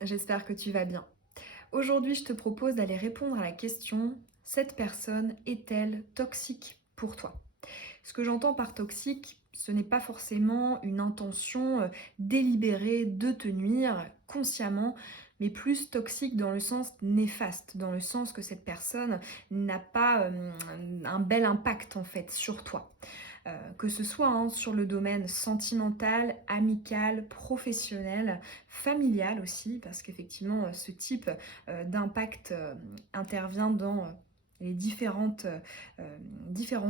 j'espère que tu vas bien. Aujourd'hui, je te propose d'aller répondre à la question: cette personne est-elle toxique pour toi? Ce que j'entends par toxique, ce n'est pas forcément une intention délibérée de te nuire consciemment, mais plus toxique dans le sens néfaste, dans le sens que cette personne n'a pas un bel impact en fait sur toi. Que ce soit sur le domaine sentimental, amical, professionnel, familial aussi, parce qu'effectivement ce type d'impact intervient dans les différents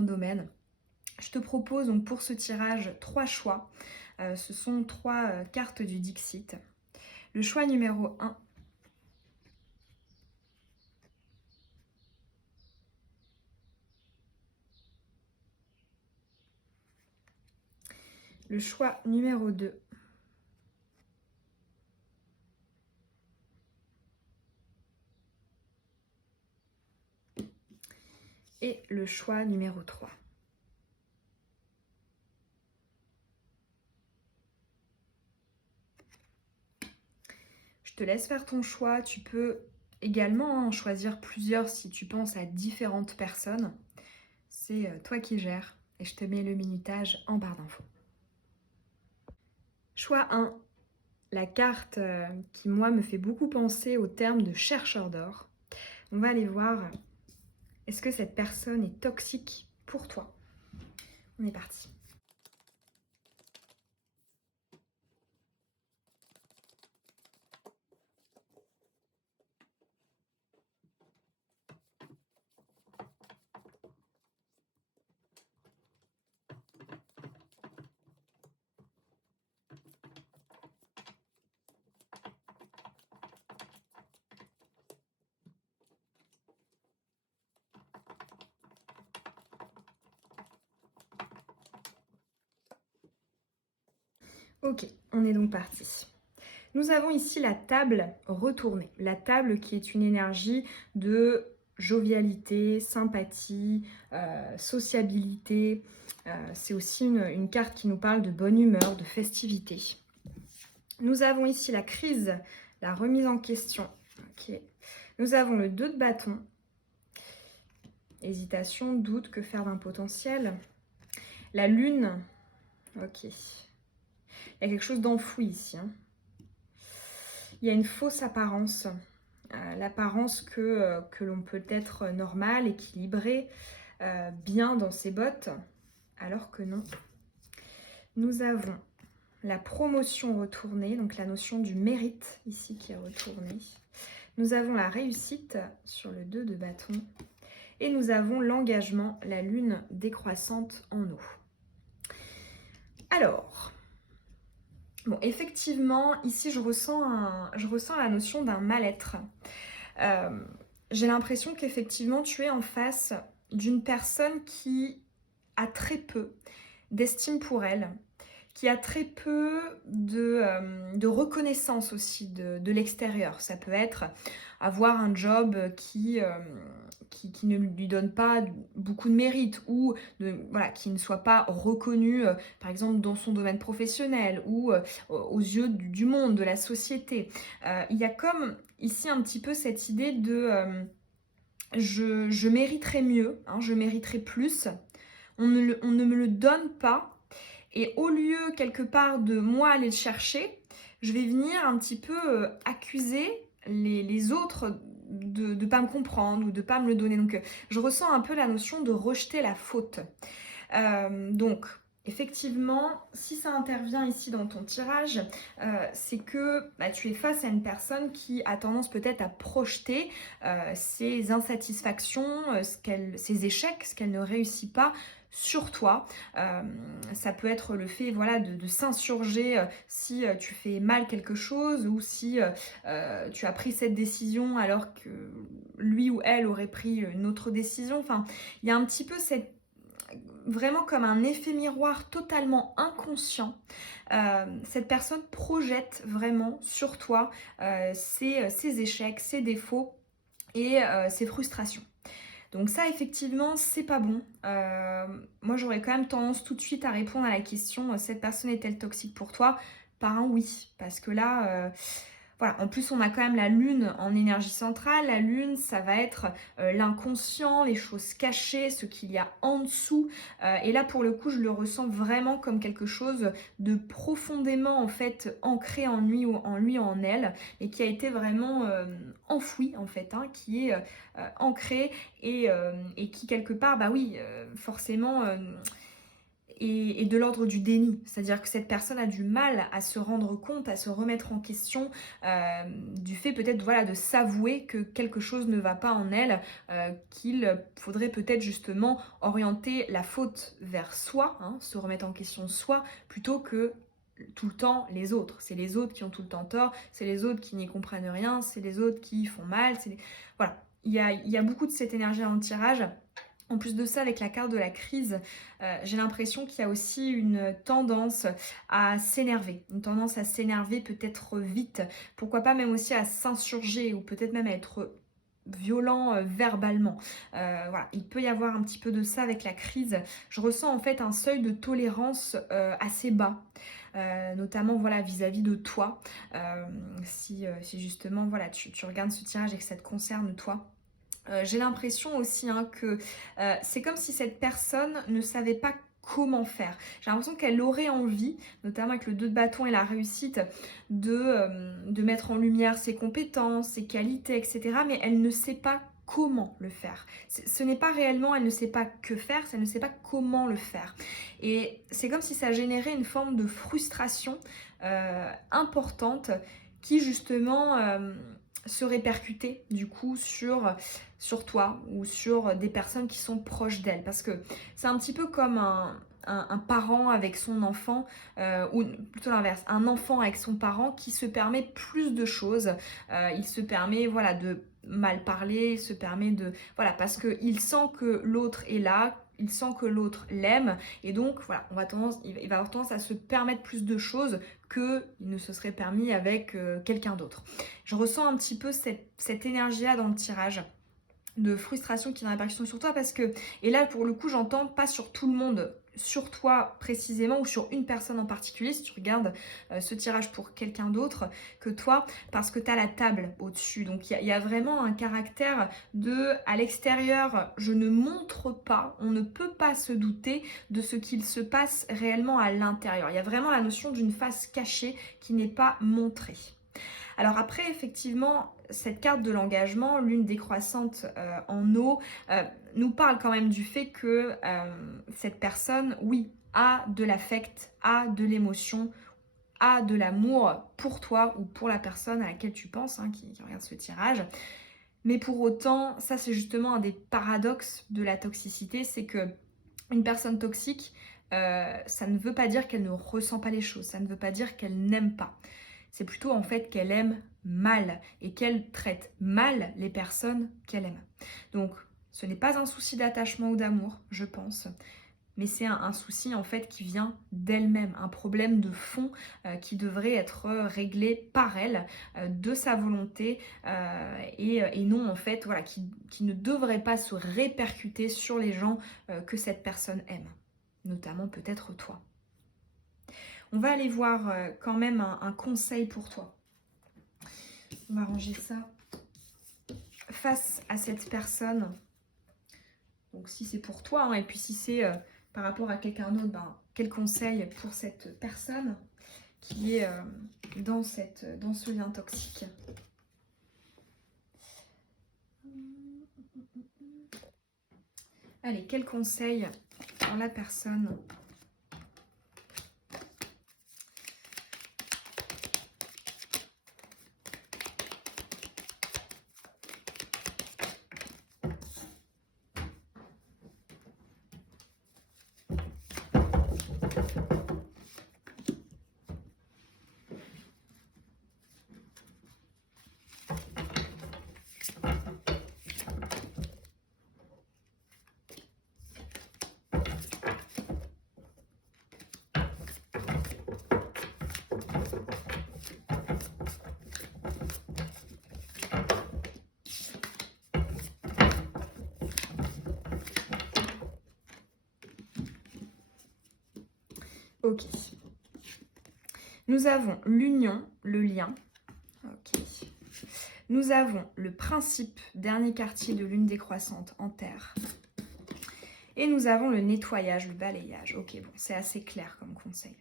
domaines. Je te propose donc pour ce tirage 3 choix. Ce sont 3 cartes du Dixit. Le choix numéro 1, le choix numéro 2 et le choix numéro 3. Je te laisse faire ton choix. Tu peux également en choisir plusieurs si tu penses à différentes personnes. C'est toi qui gères et je te mets le minutage en barre d'infos. Choix 1, la carte qui moi me fait beaucoup penser au terme de chercheur d'or. On va aller voir, est-ce que cette personne est toxique pour toi? On est parti. Ok, on est donc parti. Nous avons ici la table retournée. La table qui est une énergie de jovialité, sympathie, sociabilité. C'est aussi une carte qui nous parle de bonne humeur, de festivité. Nous avons ici la crise, la remise en question. Ok. Nous avons le 2 de bâton. Hésitation, doute, que faire d'un potentiel. La lune. Ok. Il y a quelque chose d'enfoui ici. Il y a une fausse apparence. L'apparence que l'on peut être normal, équilibré, bien dans ses bottes, alors que non. Nous avons la promotion retournée, donc la notion du mérite ici qui est retournée. Nous avons la réussite sur le 2 de bâton. Et nous avons l'engagement, la lune décroissante en eau. Alors, bon, effectivement, ici je ressens la notion d'un mal-être. J'ai l'impression qu'effectivement tu es en face d'une personne qui a très peu d'estime pour elle, qui a très peu de reconnaissance aussi de l'extérieur. Ça peut être avoir un job qui ne lui donne pas beaucoup de mérite ou voilà, qui ne soit pas reconnu, par exemple, dans son domaine professionnel ou aux yeux du monde, de la société. Il y a comme ici un petit peu cette idée de je mériterais mieux, je mériterais plus. On ne me le donne pas. Et au lieu, quelque part, de moi aller le chercher, je vais venir un petit peu accuser les autres de ne pas me comprendre ou de ne pas me le donner. Donc, je ressens un peu la notion de rejeter la faute. Donc, effectivement, si ça intervient ici dans ton tirage, c'est que tu es face à une personne qui a tendance peut-être à projeter ses insatisfactions, ses échecs, ce qu'elle ne réussit pas sur toi. Ça peut être le fait de s'insurger si tu fais mal quelque chose ou si tu as pris cette décision alors que lui ou elle aurait pris une autre décision. Enfin, il y a un petit peu vraiment comme un effet miroir totalement inconscient. Cette personne projette vraiment sur toi ses échecs, ses défauts et ses frustrations. Donc ça, effectivement, c'est pas bon. Moi, j'aurais quand même tendance tout de suite à répondre à la question, cette personne est-elle toxique pour toi? Par un oui. Parce que là, Voilà, en plus on a quand même la lune en énergie centrale. La lune, ça va être l'inconscient, les choses cachées, ce qu'il y a en dessous. Et là pour le coup, je le ressens vraiment comme quelque chose de profondément en fait ancré en lui ou en elle, et qui a été vraiment enfoui en fait, hein, qui est ancré et qui quelque part, bah oui, forcément et de l'ordre du déni. C'est-à-dire que cette personne a du mal à se rendre compte, à se remettre en question du fait peut-être voilà, de s'avouer que quelque chose ne va pas en elle, qu'il faudrait peut-être justement orienter la faute vers soi, hein, se remettre en question soi, plutôt que tout le temps les autres. C'est les autres qui ont tout le temps tort, c'est les autres qui n'y comprennent rien, c'est les autres qui font mal. Voilà, il y a beaucoup de cette énergie dans le tirage. En plus de ça, avec la carte de la crise, j'ai l'impression qu'il y a aussi une tendance à s'énerver. Une tendance à s'énerver peut-être vite. Pourquoi pas même aussi à s'insurger ou peut-être même à être violent verbalement. Voilà, il peut y avoir un petit peu de ça avec la crise. Je ressens en fait un seuil de tolérance assez bas. Notamment voilà vis-à-vis de toi, si justement voilà tu regardes ce tirage et que ça te concerne toi. J'ai l'impression aussi hein, que c'est comme si cette personne ne savait pas comment faire. J'ai l'impression qu'elle aurait envie, notamment avec le 2 de bâton et la réussite, de mettre en lumière ses compétences, ses qualités, etc. Mais elle ne sait pas comment le faire. Ce n'est pas réellement, elle ne sait pas que faire, elle ne sait pas comment le faire. Et c'est comme si ça générait une forme de frustration importante qui justement se répercutait du coup sur toi ou sur des personnes qui sont proches d'elle. Parce que c'est un petit peu comme un parent avec son enfant, ou plutôt l'inverse, un enfant avec son parent qui se permet plus de choses. Il se permet voilà, de mal parler, il se permet de... Voilà, parce qu'il sent que l'autre est là, il sent que l'autre l'aime, et donc voilà, il va avoir tendance à se permettre plus de choses qu'il ne se serait permis avec quelqu'un d'autre. Je ressens un petit peu cette énergie-là dans le tirage de frustration qui a une répercussion sur toi parce que, et là pour le coup j'entends pas sur tout le monde, sur toi précisément ou sur une personne en particulier si tu regardes ce tirage pour quelqu'un d'autre que toi, parce que tu as la table au-dessus. Donc il y a vraiment un caractère de à l'extérieur je ne montre pas, on ne peut pas se douter de ce qu'il se passe réellement à l'intérieur. Il y a vraiment la notion d'une face cachée qui n'est pas montrée. Alors après, effectivement, cette carte de l'engagement, lune décroissante en eau, nous parle quand même du fait que cette personne, oui, a de l'affect, a de l'émotion, a de l'amour pour toi ou pour la personne à laquelle tu penses, hein, qui regarde ce tirage. Mais pour autant, ça c'est justement un des paradoxes de la toxicité, c'est que une personne toxique, ça ne veut pas dire qu'elle ne ressent pas les choses, ça ne veut pas dire qu'elle n'aime pas. C'est plutôt en fait qu'elle aime mal et qu'elle traite mal les personnes qu'elle aime. Donc ce n'est pas un souci d'attachement ou d'amour, je pense, mais c'est un souci en fait qui vient d'elle-même, un problème de fond qui devrait être réglé par elle, de sa volonté et non en fait voilà, qui ne devrait pas se répercuter sur les gens que cette personne aime, notamment peut-être toi. On va aller voir quand même un conseil pour toi. On va ranger ça face à cette personne. Donc si c'est pour toi, hein, et puis si c'est par rapport à quelqu'un d'autre, ben, quel conseil pour cette personne qui est dans ce lien toxique. Allez, quel conseil pour la personne ? Ok. Nous avons l'union, le lien. Ok. Nous avons le principe, dernier quartier de lune décroissante en terre. Et nous avons le nettoyage, le balayage. Ok, bon, c'est assez clair comme conseil.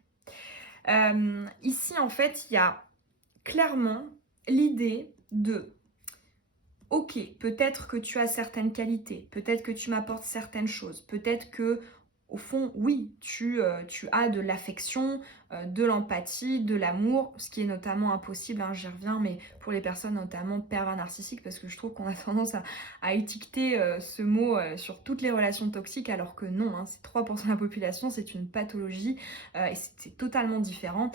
Ici, en fait, il y a clairement l'idée de ok, peut-être que tu as certaines qualités, peut-être que tu m'apportes certaines choses, peut-être que au fond, oui, tu as de l'affection, de l'empathie, de l'amour, ce qui est notamment impossible, hein, j'y reviens, mais pour les personnes notamment pervers narcissiques, parce que je trouve qu'on a tendance à étiqueter ce mot sur toutes les relations toxiques, alors que non, hein, c'est 3% de la population, c'est une pathologie, et c'est totalement différent.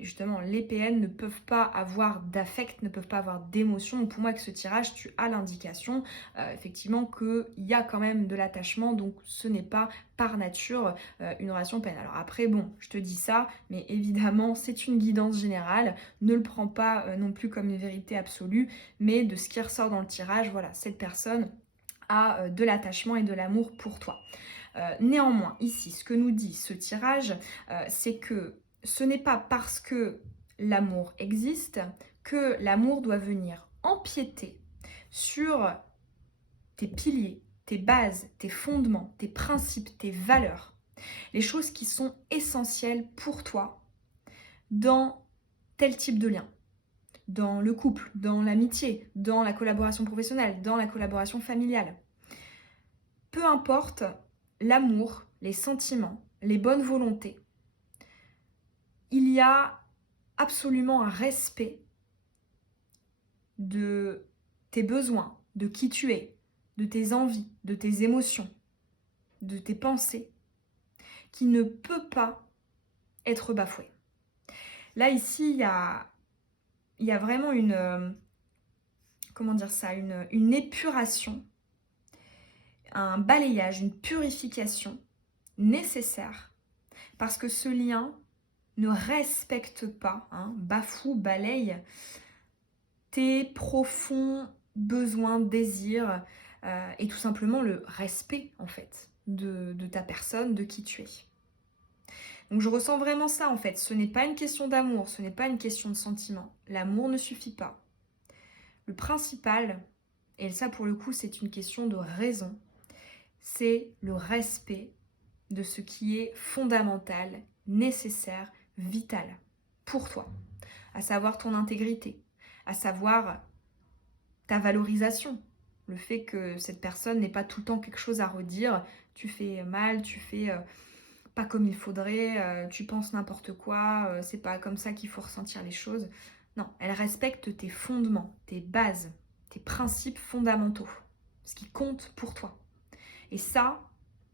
Justement, les PN ne peuvent pas avoir d'affect, ne peuvent pas avoir d'émotion. Pour moi, avec ce tirage, tu as l'indication, effectivement, qu'il y a quand même de l'attachement, donc ce n'est pas par nature une relation PN. Alors après, bon, je te dis ça, mais évidemment, c'est une guidance générale. Ne le prends pas non plus comme une vérité absolue, mais de ce qui ressort dans le tirage, voilà, cette personne a de l'attachement et de l'amour pour toi. Néanmoins, ici, ce que nous dit ce tirage, c'est que ce n'est pas parce que l'amour existe que l'amour doit venir empiéter sur tes piliers, tes bases, tes fondements, tes principes, tes valeurs, les choses qui sont essentielles pour toi dans tel type de lien, dans le couple, dans l'amitié, dans la collaboration professionnelle, dans la collaboration familiale. Peu importe l'amour, les sentiments, les bonnes volontés, il y a absolument un respect de tes besoins, de qui tu es, de tes envies, de tes émotions, de tes pensées, qui ne peut pas être bafoué. Là, ici, il y a vraiment comment dire ça, une épuration, un balayage, une purification nécessaire, parce que ce lien ne respecte pas, hein, bafoue, balaye, tes profonds besoins, désirs, et tout simplement le respect, en fait, de ta personne, de qui tu es. Donc je ressens vraiment ça, en fait. Ce n'est pas une question d'amour, ce n'est pas une question de sentiment. L'amour ne suffit pas. Le principal, et ça pour le coup c'est une question de raison, c'est le respect de ce qui est fondamental, nécessaire, vital pour toi. À savoir ton intégrité, à savoir ta valorisation. Le fait que cette personne n'ait pas tout le temps quelque chose à redire, tu fais mal, tu fais pas comme il faudrait, tu penses n'importe quoi, c'est pas comme ça qu'il faut ressentir les choses. Non, elle respecte tes fondements, tes bases, tes principes fondamentaux, ce qui compte pour toi. Et ça,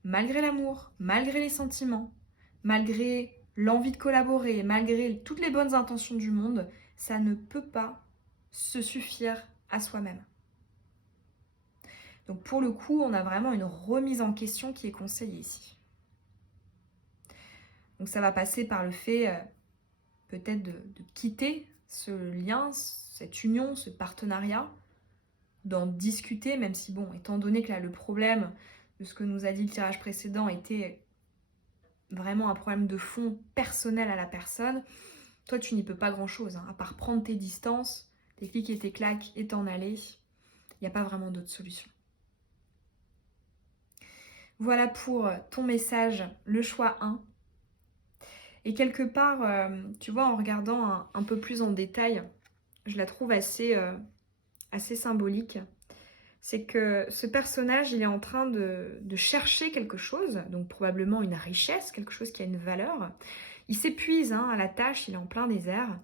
malgré l'amour, malgré les sentiments, malgré l'envie de collaborer, malgré toutes les bonnes intentions du monde, ça ne peut pas se suffire à soi-même. Donc pour le coup, on a vraiment une remise en question qui est conseillée ici. Donc ça va passer par le fait peut-être de quitter ce lien, cette union, ce partenariat, d'en discuter, même si bon, étant donné que là le problème de ce que nous a dit le tirage précédent était vraiment un problème de fond personnel à la personne, toi tu n'y peux pas grand-chose, hein, à part prendre tes distances, tes clics et tes claques et t'en aller, il n'y a pas vraiment d'autre solution. Voilà pour ton message, le choix 1. Et quelque part, tu vois, en regardant un peu plus en détail, je la trouve assez symbolique. C'est que ce personnage, il est en train de chercher quelque chose, donc probablement une richesse, quelque chose qui a une valeur. Il s'épuise à la tâche, il est en plein désert.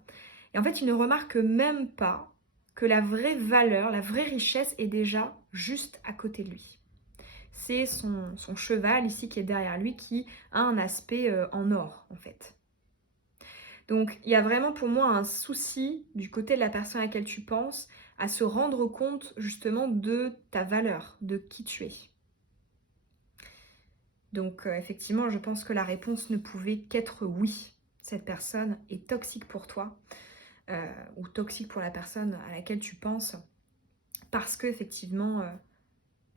Et en fait, il ne remarque même pas que la vraie valeur, la vraie richesse est déjà juste à côté de lui. C'est son cheval ici qui est derrière lui qui a un aspect en or en fait. Donc il y a vraiment pour moi un souci du côté de la personne à laquelle tu penses à se rendre compte justement de ta valeur, de qui tu es. Donc effectivement je pense que la réponse ne pouvait qu'être oui. Cette personne est toxique pour toi ou toxique pour la personne à laquelle tu penses parce qu'effectivement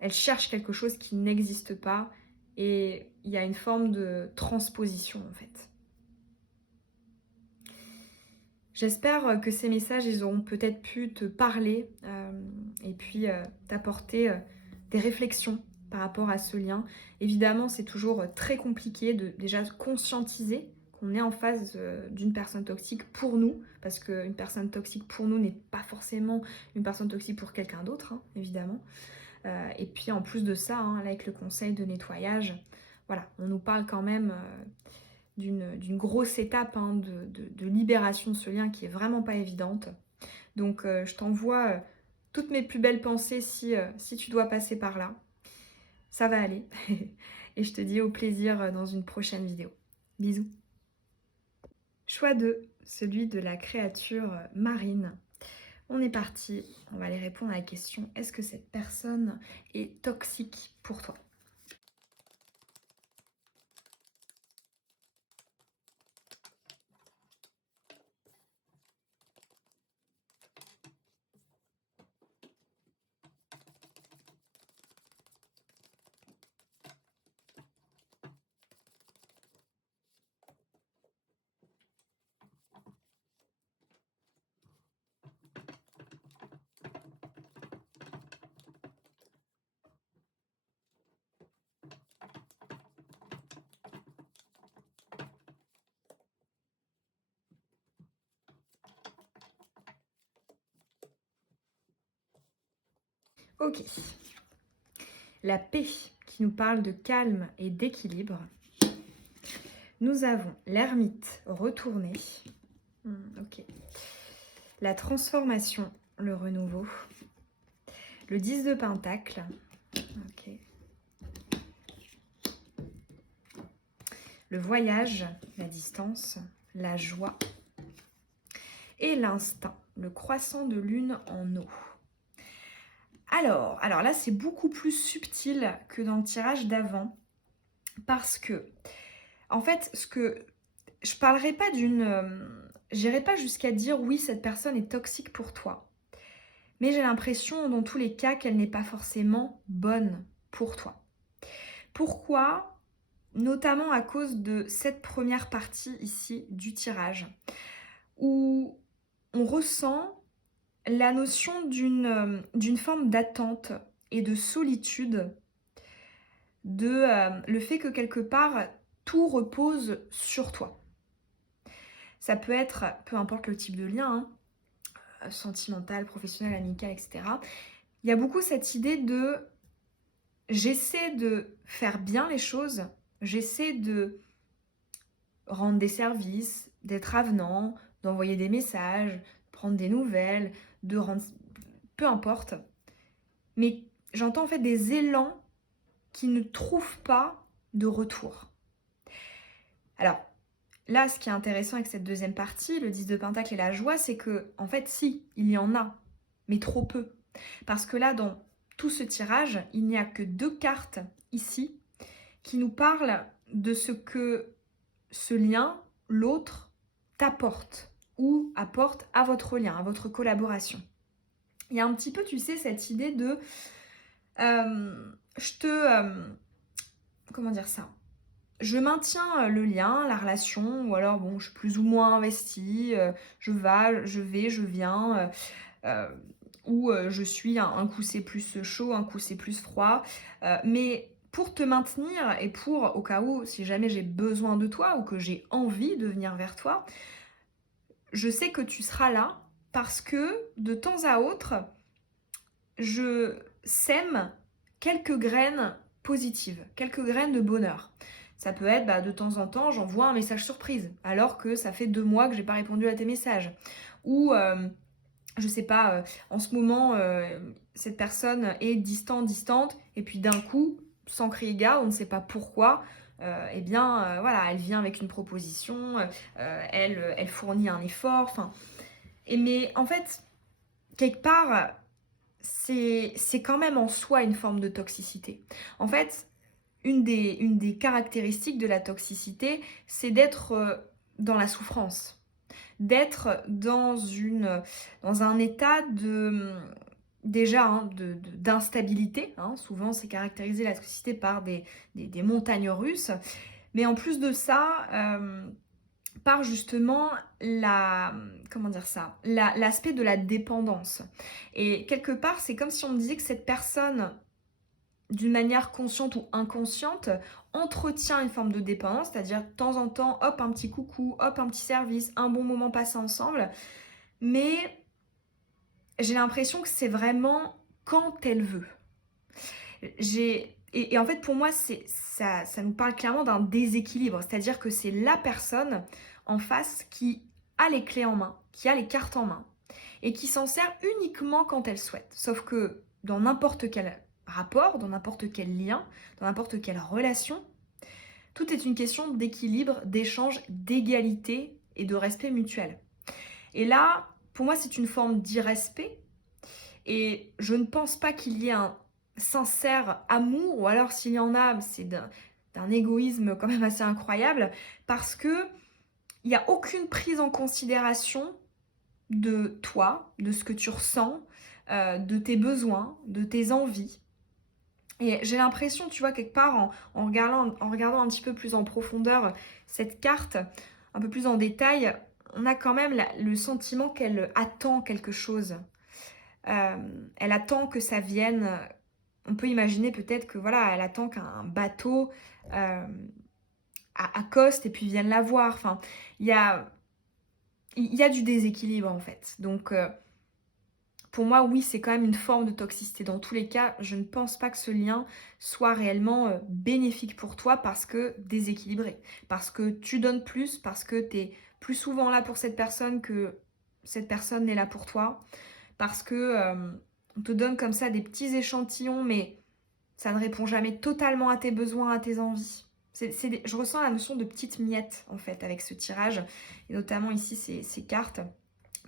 elle cherche quelque chose qui n'existe pas et il y a une forme de transposition en fait. J'espère que ces messages, ils auront peut-être pu te parler et puis t'apporter des réflexions par rapport à ce lien. Évidemment, c'est toujours très compliqué de déjà conscientiser qu'on est en face d'une personne toxique pour nous, parce qu'une personne toxique pour nous n'est pas forcément une personne toxique pour quelqu'un d'autre, hein, évidemment. Et puis en plus de ça, hein, là, avec le conseil de nettoyage, voilà, on nous parle quand même d'une grosse étape hein, de libération de ce lien qui est vraiment pas évidente. Donc je t'envoie toutes mes plus belles pensées si tu dois passer par là. Ça va aller. Et je te dis au plaisir dans une prochaine vidéo. Bisous. Choix 2, celui de la créature marine. On est parti, on va aller répondre à la question, est-ce que cette personne est toxique pour toi? Ok. La paix qui nous parle de calme et d'équilibre. Nous avons l'ermite retourné. Ok. La transformation, le renouveau. Le 10 de pentacle. Ok. Le voyage, la distance, la joie. Et l'instinct, le croissant de lune en eau. Alors là, c'est beaucoup plus subtil que dans le tirage d'avant. Parce que, en fait, je parlerai pas j'irai pas jusqu'à dire oui, cette personne est toxique pour toi. Mais j'ai l'impression, dans tous les cas, qu'elle n'est pas forcément bonne pour toi. Pourquoi? Notamment à cause de cette première partie ici du tirage, où on ressent la notion d'une forme d'attente et de solitude, le fait que quelque part, tout repose sur toi. Ça peut être, peu importe le type de lien, hein, sentimental, professionnel, amical, etc. Il y a beaucoup cette idée de j'essaie de faire bien les choses, j'essaie de rendre des services, d'être avenant, d'envoyer des messages, de prendre des nouvelles, de rendre... peu importe. Mais j'entends en fait des élans qui ne trouvent pas de retour. Alors, là, ce qui est intéressant avec cette deuxième partie, le 10 de Pentacle et la joie, c'est que, en fait, si, il y en a, mais trop peu. Parce que là, dans tout ce tirage, il n'y a que 2 cartes ici qui nous parlent de ce que ce lien, l'autre, t'apporte ou apporte à votre lien, à votre collaboration. Il y a un petit peu, tu sais, cette idée de comment dire ça? Je maintiens le lien, la relation, ou alors bon, je suis plus ou moins investie, je vais, je viens, ou je suis un coup c'est plus chaud, un coup c'est plus froid. Mais pour te maintenir et pour, au cas où, si jamais j'ai besoin de toi ou que j'ai envie de venir vers toi, je sais que tu seras là parce que de temps à autre, je sème quelques graines positives, quelques graines de bonheur. Ça peut être de temps en temps, j'envoie un message surprise, alors que ça fait 2 mois que j'ai pas répondu à tes messages. Ou, je sais pas, en ce moment, cette personne est distante, et puis d'un coup, sans crier gare, on ne sait pas pourquoi, voilà, elle vient avec une proposition, elle fournit un effort, enfin... Mais en fait, quelque part, c'est quand même en soi une forme de toxicité. En fait, une des caractéristiques de la toxicité, c'est d'être dans la souffrance, d'être dans un état déjà d'instabilité. Hein. Souvent, c'est caractérisé la toxicité par des montagnes russes. Mais en plus de ça, par justement comment dire ça, l'aspect de la dépendance. Et quelque part, c'est comme si on me disait que cette personne, d'une manière consciente ou inconsciente, entretient une forme de dépendance, c'est-à-dire de temps en temps, hop, un petit coucou, hop, un petit service, un bon moment passé ensemble. Mais j'ai l'impression que c'est vraiment quand elle veut. Et en fait, pour moi, ça nous parle clairement d'un déséquilibre. C'est-à-dire que c'est la personne en face qui a les clés en main, qui a les cartes en main, et qui s'en sert uniquement quand elle souhaite. Sauf que dans n'importe quel rapport, dans n'importe quel lien, dans n'importe quelle relation, tout est une question d'équilibre, d'échange, d'égalité et de respect mutuel. Et là, pour moi, c'est une forme d'irrespect. Et je ne pense pas qu'il y ait un sincère amour, ou alors s'il y en a, c'est d'un égoïsme quand même assez incroyable, parce que il n'y a aucune prise en considération de toi, de ce que tu ressens, de tes besoins, de tes envies. Et j'ai l'impression, tu vois, quelque part, en regardant un petit peu plus en profondeur cette carte, un peu plus en détail, on a quand même le sentiment qu'elle attend quelque chose. Elle attend que ça vienne. On peut imaginer peut-être que voilà, elle attend qu'un bateau accoste et puis vienne la voir. Enfin, il y a, il y a du déséquilibre en fait. Donc, pour moi, oui, c'est quand même une forme de toxicité. Dans tous les cas, je ne pense pas que ce lien soit réellement bénéfique pour toi parce que déséquilibré. Parce que tu donnes plus, parce que tu es plus souvent là pour cette personne que cette personne n'est là pour toi. Parce que on te donne comme ça des petits échantillons, mais ça ne répond jamais totalement à tes besoins, à tes envies. Je ressens la notion de petites miettes en fait avec ce tirage, et notamment ici ces cartes.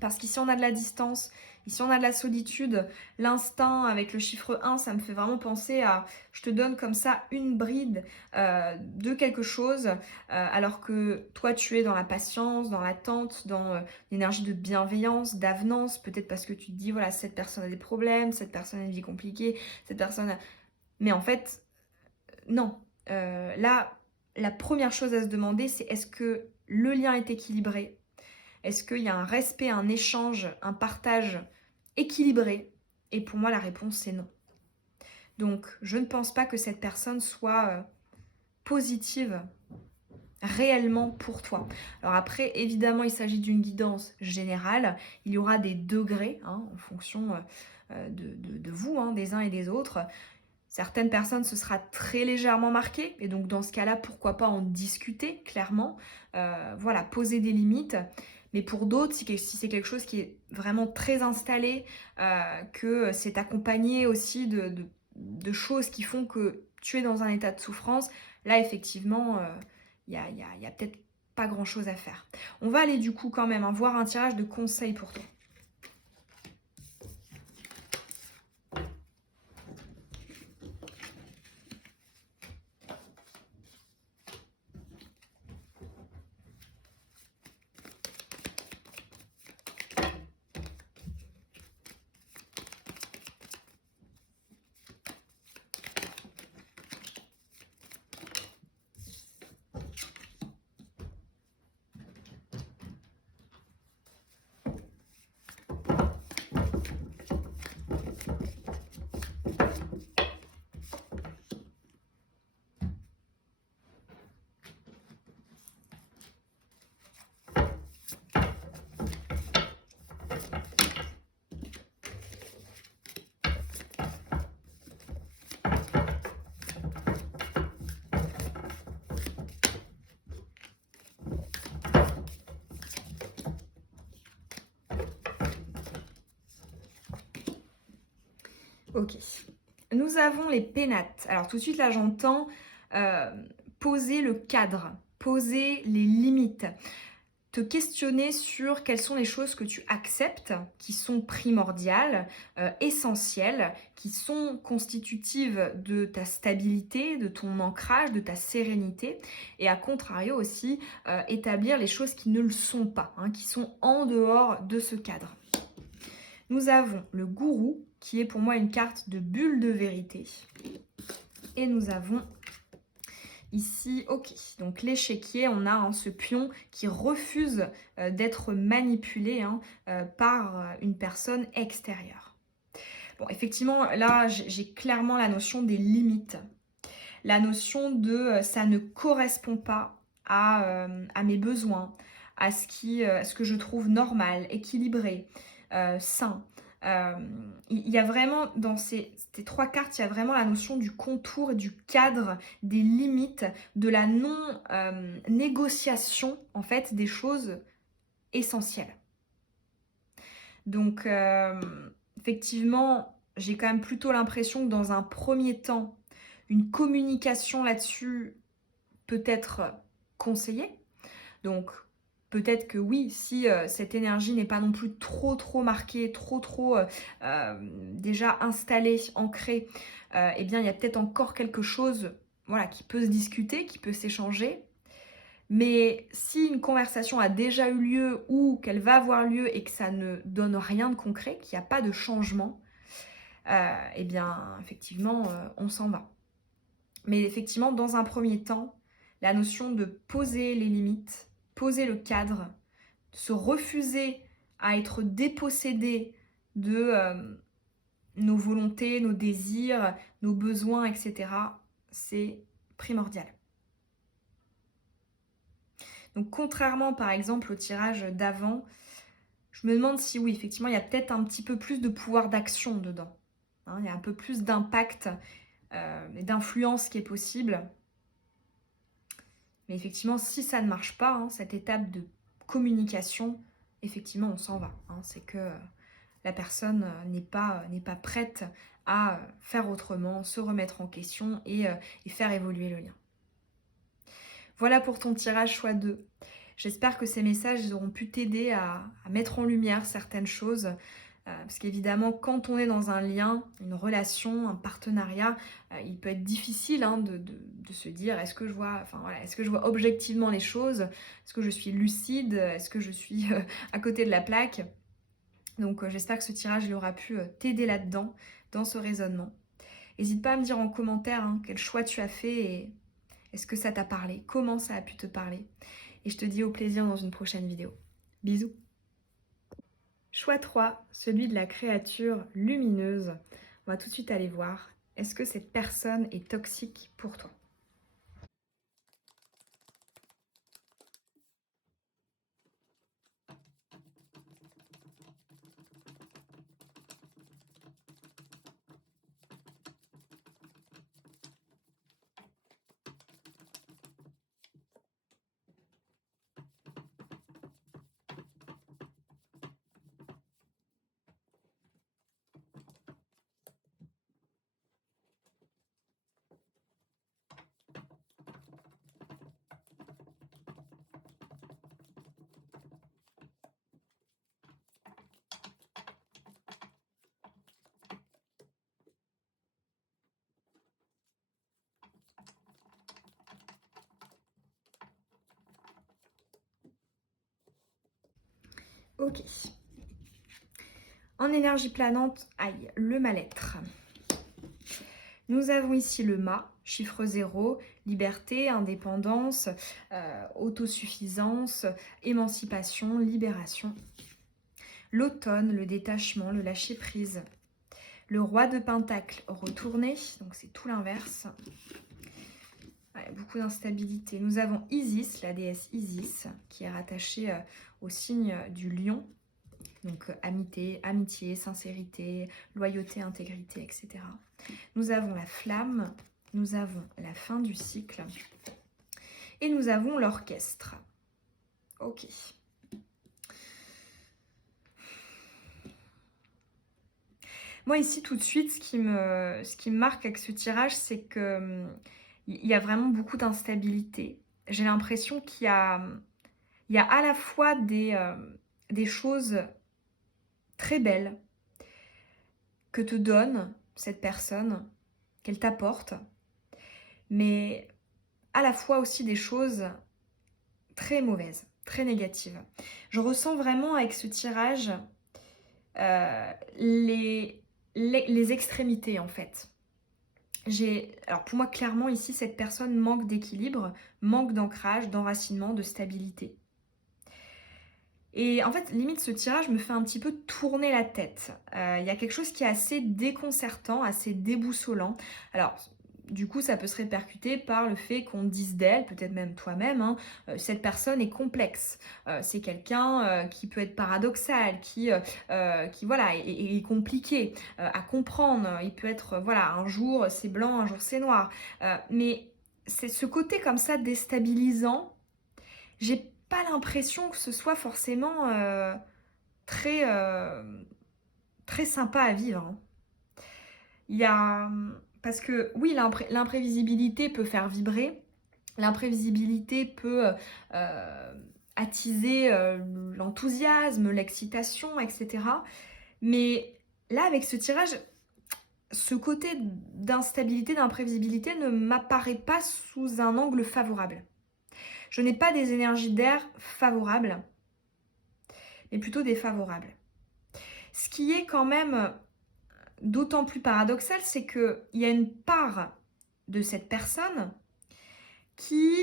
Parce qu'ici on a de la distance, ici on a de la solitude, l'instinct avec le chiffre 1, ça me fait vraiment penser à je te donne comme ça une bride de quelque chose, alors que toi tu es dans la patience, dans l'attente, dans l'énergie de bienveillance, d'avenance, peut-être parce que tu te dis voilà cette personne a des problèmes, cette personne a une vie compliquée, cette personne a... Mais en fait, non. Là, la première chose à se demander c'est est-ce que le lien est équilibré? Est-ce qu'il y a un respect, un échange, un partage équilibré? Et pour moi, la réponse, c'est non. Donc, je ne pense pas que cette personne soit positive réellement pour toi. Alors après, évidemment, il s'agit d'une guidance générale. Il y aura des degrés hein, en fonction de vous, hein, des uns et des autres. Certaines personnes, ce sera très légèrement marqué. Et donc, dans ce cas-là, pourquoi pas en discuter clairement. Voilà, poser des limites. Mais pour d'autres, si c'est quelque chose qui est vraiment très installé, que c'est accompagné aussi de choses qui font que tu es dans un état de souffrance, là, effectivement, y a peut-être pas grand-chose à faire. On va aller du coup quand même hein, voir un tirage de conseils pour toi. Ok. Nous avons les pénates. Alors tout de suite là j'entends poser le cadre, poser les limites, te questionner sur quelles sont les choses que tu acceptes, qui sont primordiales, essentielles, qui sont constitutives de ta stabilité, de ton ancrage, de ta sérénité, et à contrario aussi établir les choses qui ne le sont pas, hein, qui sont en dehors de ce cadre. Nous avons le gourou, qui est pour moi une carte de bulle de vérité. Et nous avons Ici, ok. Donc l'échiquier, on a ce pion qui refuse d'être manipulé par une personne extérieure. Bon, effectivement, là, j'ai clairement la notion des limites. La notion de ça ne correspond pas à mes besoins, à ce que je trouve normal, équilibré, sain. Il y a vraiment, dans ces 3 cartes, il y a vraiment la notion du contour, du cadre, des limites, de la non-négociation, en fait, des choses essentielles. Donc, effectivement, j'ai quand même plutôt l'impression que dans un premier temps, une communication là-dessus peut être conseillée. Donc, peut-être que oui, si cette énergie n'est pas non plus trop marquée, trop déjà installée, ancrée, eh bien, il y a peut-être encore quelque chose, voilà, qui peut se discuter, qui peut s'échanger. Mais si une conversation a déjà eu lieu ou qu'elle va avoir lieu et que ça ne donne rien de concret, qu'il n'y a pas de changement, eh bien, effectivement, on s'en va. Mais effectivement, dans un premier temps, la notion de poser les limites, poser le cadre, se refuser à être dépossédé de nos volontés, nos désirs, nos besoins, etc., c'est primordial. Donc contrairement par exemple au tirage d'avant, je me demande si oui, effectivement, il y a peut-être un petit peu plus de pouvoir d'action dedans. Il y a un peu plus d'impact et d'influence qui est possible. Mais effectivement, si ça ne marche pas, cette étape de communication, effectivement, on s'en va. C'est que la personne n'est pas prête à faire autrement, se remettre en question et faire évoluer le lien. Voilà pour ton tirage choix 2. J'espère que ces messages auront pu t'aider à mettre en lumière certaines choses. Parce qu'évidemment, quand on est dans un lien, une relation, un partenariat, il peut être difficile de se dire est-ce que je vois objectivement les choses? Est-ce que je suis lucide? Est-ce que je suis à côté de la plaque? Donc j'espère que ce tirage il aura pu t'aider là-dedans, dans ce raisonnement. N'hésite pas à me dire en commentaire quel choix tu as fait et est-ce que ça t'a parlé? Comment ça a pu te parler? Et je te dis au plaisir dans une prochaine vidéo. Bisous! Choix 3, celui de la créature lumineuse. On va tout de suite aller voir. Est-ce que cette personne est toxique pour toi? Ok. En énergie planante, aïe, le mal-être. Nous avons ici le mât, chiffre 0, liberté, indépendance, autosuffisance, émancipation, libération. L'automne, le détachement, le lâcher-prise. Le roi de Pentacle retourné, donc c'est tout l'inverse. Ouais, beaucoup d'instabilité. Nous avons Isis, la déesse Isis, qui est rattachée au signe du lion. Donc amitié, sincérité, loyauté, intégrité, etc. Nous avons la flamme, nous avons la fin du cycle et nous avons l'orchestre. Ok. Moi ici tout de suite, ce qui me marque avec ce tirage, c'est que il y a vraiment beaucoup d'instabilité. J'ai l'impression qu'il y a à la fois des choses très belles que te donne cette personne, qu'elle t'apporte, mais à la fois aussi des choses très mauvaises, très négatives. Je ressens vraiment avec ce tirage les extrémités en fait. Alors pour moi, clairement, ici, cette personne manque d'équilibre, manque d'ancrage, d'enracinement, de stabilité. Et en fait, limite, ce tirage me fait un petit peu tourner la tête. Il y a quelque chose qui est assez déconcertant, assez déboussolant. Alors, du coup, ça peut se répercuter par le fait qu'on dise d'elle, peut-être même toi-même, hein, cette personne est complexe. C'est quelqu'un qui peut être paradoxal, qui voilà, est compliqué à comprendre. Il peut être, voilà, un jour c'est blanc, un jour c'est noir. Mais c'est ce côté comme ça déstabilisant. J'ai pas l'impression que ce soit forcément très, très sympa à vivre, hein. Il y a, parce que oui, l'imprévisibilité peut faire vibrer, l'imprévisibilité peut attiser l'enthousiasme, l'excitation, etc. Mais là, avec ce tirage, ce côté d'instabilité, d'imprévisibilité ne m'apparaît pas sous un angle favorable. Je n'ai pas des énergies d'air favorables, mais plutôt défavorables. Ce qui est quand même d'autant plus paradoxal, c'est qu'il y a une part de cette personne qui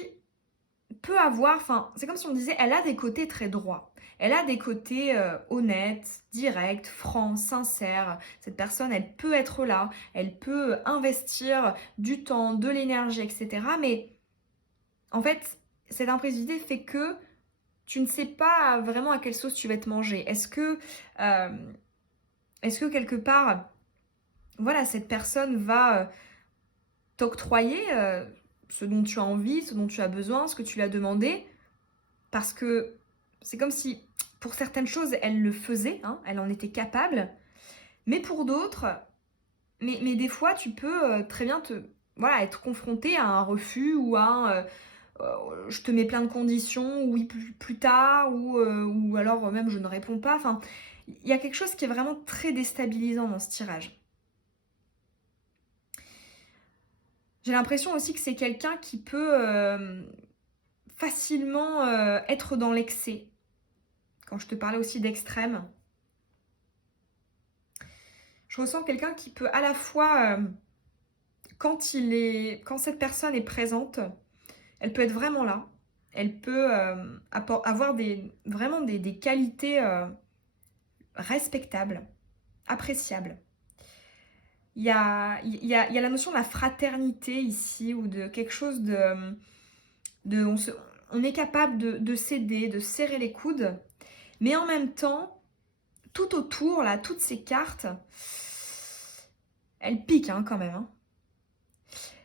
peut avoir, enfin, c'est comme si on disait, elle a des côtés très droits. Elle a des côtés honnêtes, directs, francs, sincères. Cette personne, elle peut être là, elle peut investir du temps, de l'énergie, etc. Mais en fait, cette imprévisibilité fait que tu ne sais pas vraiment à quelle sauce tu vas te manger. Euh, est-ce que quelque part, voilà, cette personne va t'octroyer ce dont tu as envie, ce dont tu as besoin, ce que tu lui as demandé, parce que c'est comme si pour certaines choses, elle le faisait, hein, elle en était capable, mais pour d'autres, mais des fois, tu peux très bien voilà, être confronté à un refus ou à un je te mets plein de conditions, ou oui, plus tard, ou alors même je ne réponds pas. Enfin, il y a quelque chose qui est vraiment très déstabilisant dans ce tirage. J'ai l'impression aussi que c'est quelqu'un qui peut facilement être dans l'excès. Quand je te parlais aussi d'extrême, je ressens quelqu'un qui peut à la fois, quand cette personne est présente, elle peut être vraiment là. Elle peut avoir vraiment des qualités respectables, appréciables. Il y a la notion de la fraternité ici, ou de quelque chose de on est capable de s'aider, de serrer les coudes, mais en même temps, tout autour, là, toutes ces cartes, elles piquent hein, quand même, hein.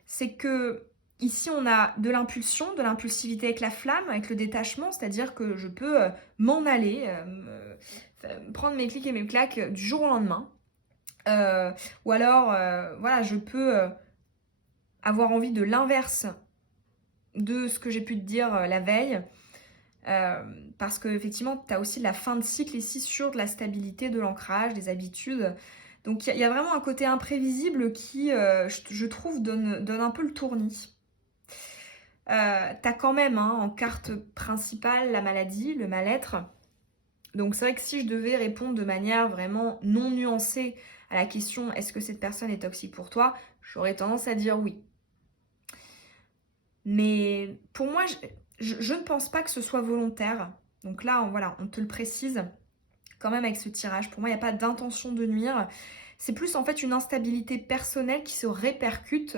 C'est que ici, on a de l'impulsion, de l'impulsivité avec la flamme, avec le détachement, c'est-à-dire que je peux m'en aller, prendre mes clics et mes claques du jour au lendemain. Ou alors, voilà, je peux avoir envie de l'inverse de ce que j'ai pu te dire la veille. Parce que effectivement, tu as aussi la fin de cycle ici sur de la stabilité, de l'ancrage, des habitudes. Donc il y a vraiment un côté imprévisible qui, je trouve, donne un peu le tournis. T'as quand même hein, en carte principale la maladie, le mal-être. Donc c'est vrai que si je devais répondre de manière vraiment non nuancée à la question est-ce que cette personne est toxique pour toi, j'aurais tendance à dire oui. Mais pour moi, je ne pense pas que ce soit volontaire. Donc là, voilà, on te le précise quand même avec ce tirage. Pour moi, il n'y a pas d'intention de nuire. C'est plus en fait une instabilité personnelle qui se répercute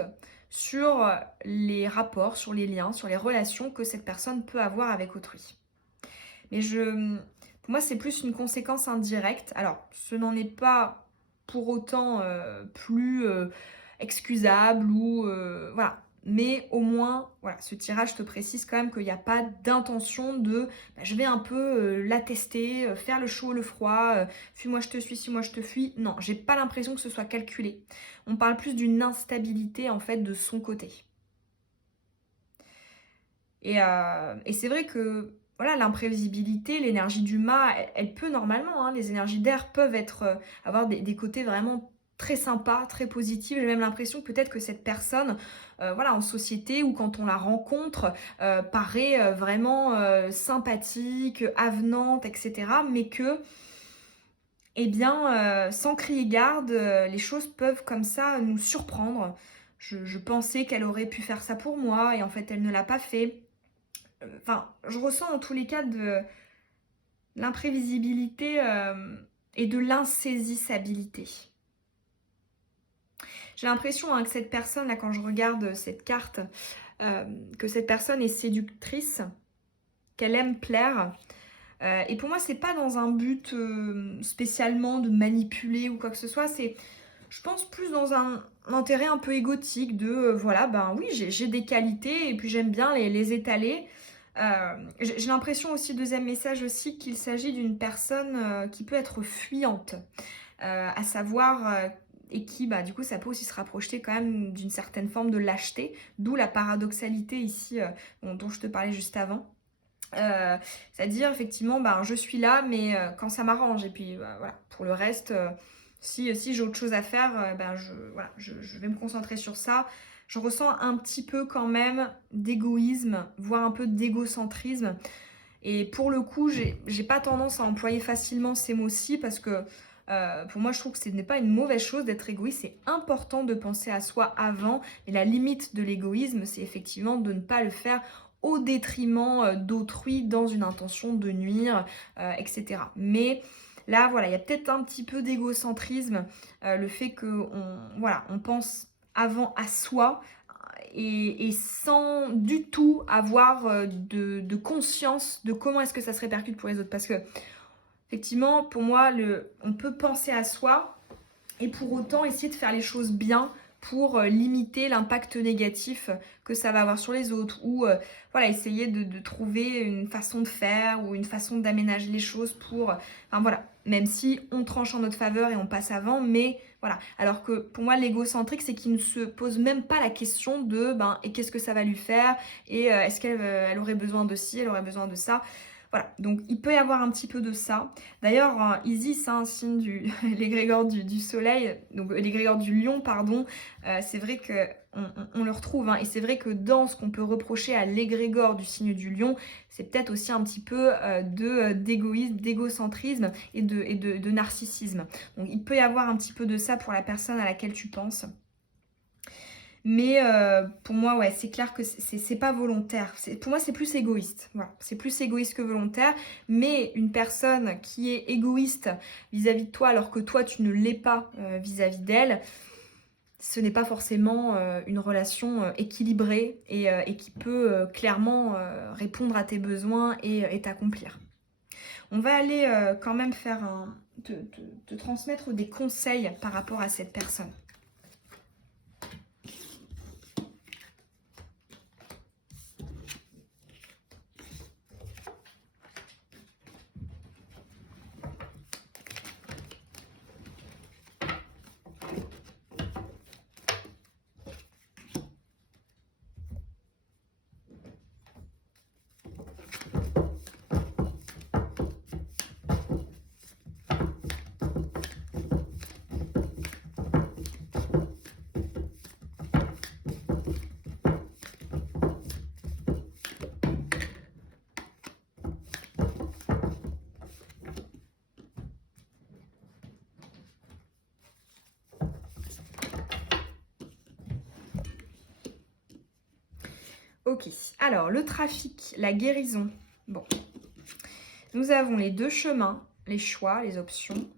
sur les rapports, sur les liens, sur les relations que cette personne peut avoir avec autrui. Mais pour moi, c'est plus une conséquence indirecte. Alors, ce n'en est pas pour autant plus excusable ou voilà. Mais au moins, voilà, ce tirage te précise quand même qu'il n'y a pas d'intention de je vais un peu la tester, faire le chaud, le froid, fuis-moi je te suis, suis-moi je te fuis. Non, j'ai pas l'impression que ce soit calculé. On parle plus d'une instabilité en fait de son côté. Et c'est vrai que voilà, l'imprévisibilité, l'énergie du mât, elle peut normalement, hein, les énergies d'air peuvent avoir des côtés vraiment très sympas, très positifs. J'ai même l'impression peut-être que cette personne, voilà, en société ou quand on la rencontre, paraît vraiment sympathique, avenante, etc. Mais que, eh bien, sans crier garde, les choses peuvent comme ça nous surprendre, je pensais qu'elle aurait pu faire ça pour moi et en fait elle ne l'a pas fait. Enfin, je ressens dans tous les cas de l'imprévisibilité et de l'insaisissabilité. J'ai l'impression que cette personne, là, quand je regarde cette carte, que cette personne est séductrice, qu'elle aime plaire. Et pour moi, c'est pas dans un but spécialement de manipuler ou quoi que ce soit. C'est, je pense, plus dans un intérêt un peu égotique de, voilà, ben oui, j'ai des qualités et puis j'aime bien les étaler. J'ai l'impression aussi, deuxième message aussi, qu'il s'agit d'une personne qui peut être fuyante, à savoir, et qui, bah, du coup, ça peut aussi se rapprocher quand même d'une certaine forme de lâcheté, d'où la paradoxalité ici dont je te parlais juste avant. C'est-à-dire, effectivement, bah, je suis là, mais quand ça m'arrange. Et puis, bah, voilà, pour le reste, si j'ai autre chose à faire, bah, voilà, je vais me concentrer sur ça. Je ressens un petit peu quand même d'égoïsme, voire un peu d'égocentrisme. Et pour le coup, j'ai pas tendance à employer facilement ces mots-ci parce que pour moi, je trouve que ce n'est pas une mauvaise chose d'être égoïste. C'est important de penser à soi avant. Et la limite de l'égoïsme, c'est effectivement de ne pas le faire au détriment d'autrui dans une intention de nuire, etc. Mais là, voilà, il y a peut-être un petit peu d'égocentrisme, le fait qu'on voilà, on pense avant à soi et sans du tout avoir de conscience de comment est-ce que ça se répercute pour les autres. Parce que, effectivement, pour moi, on peut penser à soi et pour autant essayer de faire les choses bien pour limiter l'impact négatif que ça va avoir sur les autres ou voilà, essayer de trouver une façon de faire ou une façon d'aménager les choses pour... Enfin voilà, même si on tranche en notre faveur et on passe avant, mais voilà. Alors que pour moi, l'égocentrique, c'est qu'il ne se pose même pas la question de ben, et qu'est-ce que ça va lui faire et est-ce qu'elle elle aurait besoin de ci, elle aurait besoin de ça. Voilà, donc il peut y avoir un petit peu de ça. D'ailleurs, Isis, un signe l'égrégore du soleil, donc l'égrégore du lion, pardon, c'est vrai qu'on le retrouve. Hein, et c'est vrai que dans ce qu'on peut reprocher à l'égrégore du signe du lion, c'est peut-être aussi un petit peu d'égoïsme, d'égocentrisme et de narcissisme. Donc il peut y avoir un petit peu de ça pour la personne à laquelle tu penses. Mais pour moi, ouais, c'est clair que c'est pas volontaire. Pour moi, c'est plus égoïste. Voilà. C'est plus égoïste que volontaire. Mais une personne qui est égoïste vis-à-vis de toi alors que toi, tu ne l'es pas vis-à-vis d'elle, ce n'est pas forcément une relation équilibrée et qui peut clairement répondre à tes besoins et t'accomplir. On va aller quand même faire te transmettre des conseils par rapport à cette personne. Ok, alors le trafic, la guérison. Bon, nous avons les deux chemins, les choix, les options.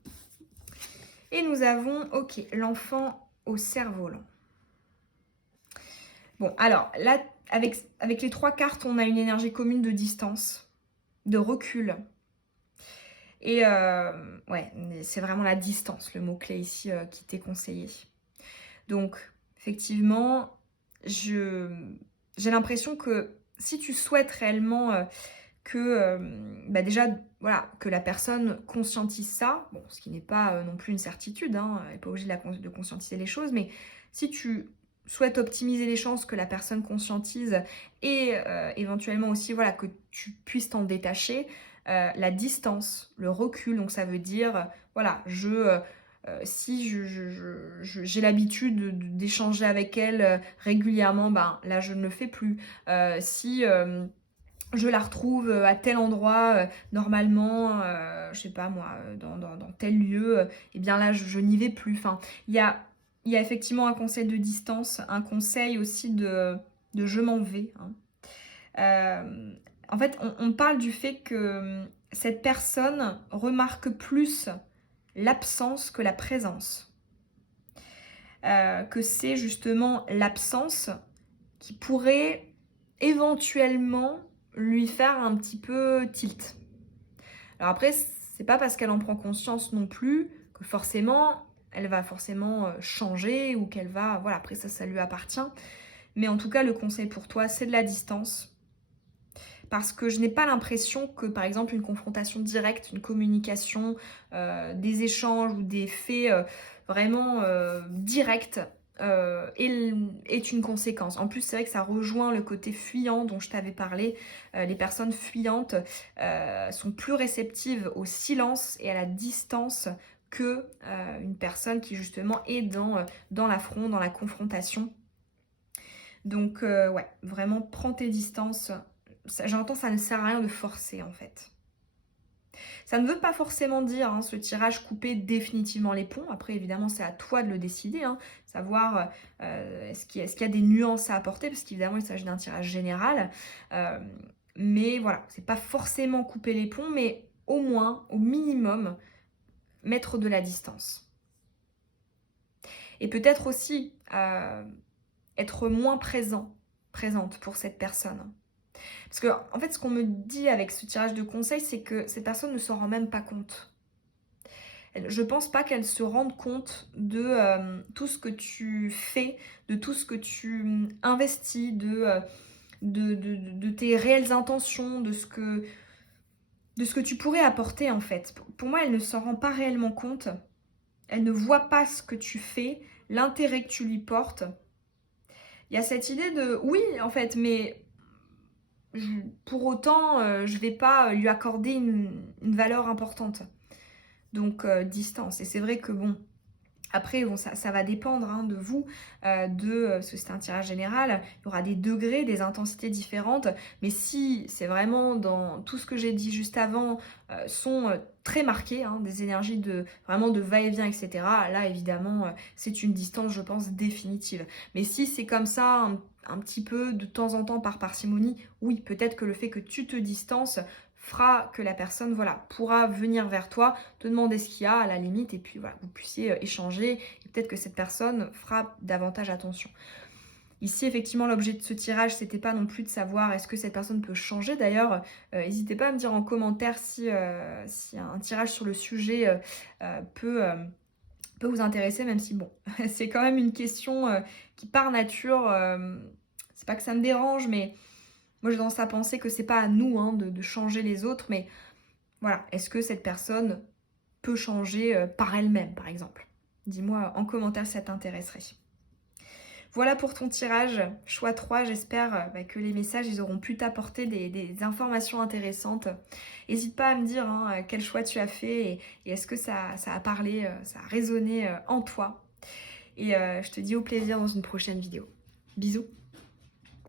Et nous avons, ok, l'enfant au cerf-volant. Bon, alors là, avec les trois cartes, on a une énergie commune de distance, de recul. Et ouais, c'est vraiment la distance, le mot-clé ici qui t'est conseillé. Donc, effectivement, j'ai l'impression que si tu souhaites réellement que bah déjà, voilà, que la personne conscientise ça, bon, ce qui n'est pas non plus une certitude, hein, elle n'est pas obligée de conscientiser les choses, mais si tu souhaites optimiser les chances que la personne conscientise et éventuellement aussi, voilà, que tu puisses t'en détacher, la distance, le recul, donc ça veut dire, voilà, si j'ai l'habitude d'échanger avec elle régulièrement, ben là je ne le fais plus. Si je la retrouve à tel endroit, normalement, je sais pas moi, dans tel lieu, et bien là je n'y vais plus. Enfin, il il y a effectivement un conseil de distance, un conseil aussi de je m'en vais, hein. En fait, on parle du fait que cette personne remarque plus l'absence que la présence. Que c'est justement l'absence qui pourrait éventuellement lui faire un petit peu tilt. Alors après, c'est pas parce qu'elle en prend conscience non plus que forcément, elle va forcément changer ou qu'elle va... Voilà, après ça lui appartient. Mais en tout cas, le conseil pour toi, c'est de la distance. Parce que je n'ai pas l'impression que, par exemple, une confrontation directe, une communication, des échanges ou des faits vraiment directs est une conséquence. En plus, c'est vrai que ça rejoint le côté fuyant dont je t'avais parlé. Les personnes fuyantes sont plus réceptives au silence et à la distance que une personne qui justement est dans l'affront, dans la confrontation. Donc ouais, vraiment prends tes distances. J'entends, ça ne sert à rien de forcer en fait. Ça ne veut pas forcément dire, hein, ce tirage couper définitivement les ponts. Après, évidemment, c'est à toi de le décider. Hein, savoir est-ce qu'il y a des nuances à apporter, parce qu'évidemment, il s'agit d'un tirage général. Mais voilà, c'est pas forcément couper les ponts, mais au moins, au minimum, mettre de la distance. Et peut-être aussi être moins présente pour cette personne. Parce que, en fait, ce qu'on me dit avec ce tirage de conseil, c'est que cette personne ne s'en rend même pas compte. Je pense pas qu'elle se rende compte de tout ce que tu fais, de tout ce que tu investis, de tes réelles intentions, de ce que tu pourrais apporter, en fait. Pour moi, elle ne s'en rend pas réellement compte. Elle ne voit pas ce que tu fais, l'intérêt que tu lui portes. Il y a cette idée de, oui, en fait, mais... pour autant, je ne vais pas lui accorder une valeur importante. Donc, distance. Et c'est vrai que bon, après, bon, ça va dépendre hein, de vous, parce que c'est un tirage général, il y aura des degrés, des intensités différentes. Mais si c'est vraiment dans tout ce que j'ai dit juste avant, sont très marqués, hein, des énergies vraiment de va-et-vient, etc. Là, évidemment, c'est une distance, je pense, définitive. Mais si c'est comme ça, un petit peu de temps en temps par parcimonie, oui, peut-être que le fait que tu te distances fera que la personne voilà, pourra venir vers toi, te demander ce qu'il y a à la limite, et puis voilà, vous puissiez échanger, et peut-être que cette personne fera davantage attention. Ici, effectivement, l'objet de ce tirage, c'était pas non plus de savoir est-ce que cette personne peut changer. D'ailleurs, n'hésitez pas à me dire en commentaire si un tirage sur le sujet peut vous intéresser, même si, bon, c'est quand même une question qui, par nature, c'est pas que ça me dérange, mais moi, j'ai tendance à penser que c'est pas à nous hein, de changer les autres, mais voilà, est-ce que cette personne peut changer par elle-même, par exemple? Dis-moi en commentaire si ça t'intéresserait. Voilà pour ton tirage, choix 3. J'espère que les messages ils auront pu t'apporter des informations intéressantes. N'hésite pas à me dire hein, quel choix tu as fait et est-ce que ça a parlé, ça a résonné en toi. Et je te dis au plaisir dans une prochaine vidéo. Bisous!